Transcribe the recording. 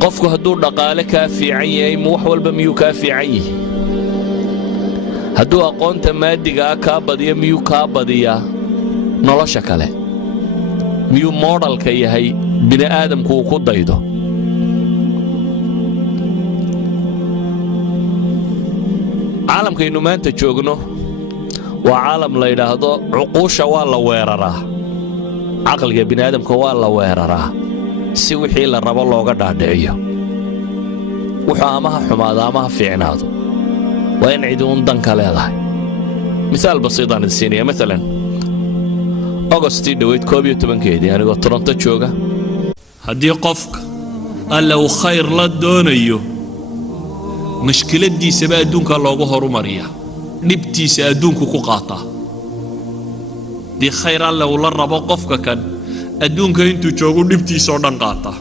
قفكو هدو دقالة كافي عيه موحول بميو كافي عيه هدو أقون تمادقا كابديا ميو كابديا نولا شكله ميو مودل كي هي بني آدم كو دايدو عالم كي نمان تشوغنو وعالم لا يراهدو عقوشة والله ويرراه عقل بني آدم كو والله ويرراه si wixii la rabo looga dhaadhiciyo wuxuu amaha xumaado amaha fiicnaado waa in cid uun danka leedahay misaal basiid aan siinaya maalan Augustii dhaweyd 12keedii anigoo Toronto jooga haddii qofka alla uu khayr la doonayo mushkiladiisa adduunka loogu horumariya dhibtiisa adduunku ku qaata di khayr alla uu la rabo qofka kan adduunka intuu joogo dhibtiisa oo dhan qaata